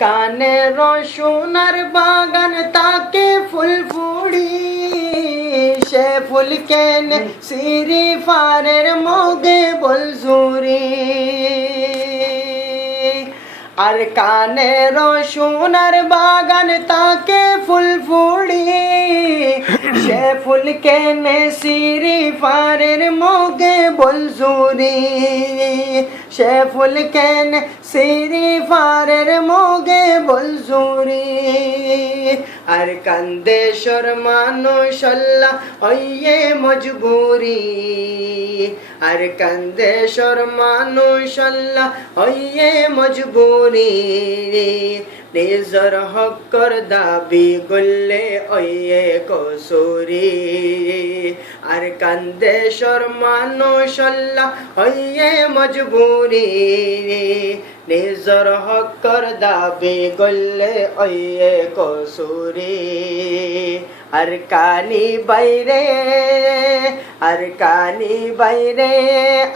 কানের সোনার বাগান তাকে ফুল ফুড়ি সে ফুল কেনে সিরি ফারের মোগে বল জুরি আর কানের সোনার বাগান তাকে ফুল ফুড়ি সে ফুল কেনে সিরি ফারের মোগে বল জুরি সে ফুল কেনে সিরি ফারের মোগে বল জুরি আর কান্দে মানুষ আল্লাহ হইয়ে মজবুরি আর কান্দে মানুষ আল্লাহ হইয়ে মজবুরি নিজর হকর দাবি গল্লে ওয়ে কসুরি আর কান্দে মানুষ আল্লাহ হইয়ে মজবুরি নিজর হকর দাবি গল্লে ওয়ে কসুরি আর কানি বাইরে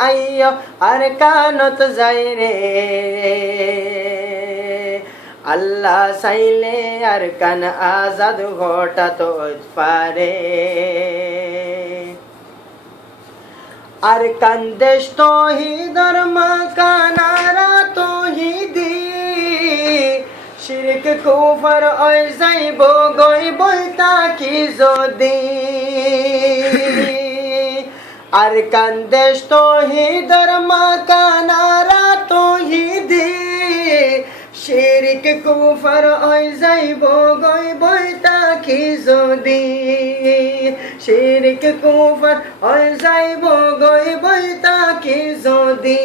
আইয় আর কানত যাই রে আল্লাহ চাইলে আর কান আজাদ ঘটাত পারে আর কান্দেশ তৌহিদর মাকানারা তৌহিদি শিরক কুফর ওই যাইব গইব তাকি যদি আর কান্দেশ তৌহিদর মাকানারা তৌহিদি শিরক কুফর ওই যাইব গইব তাকি যদি শিরক কুফর ওই যাইব গইব তাকি যদি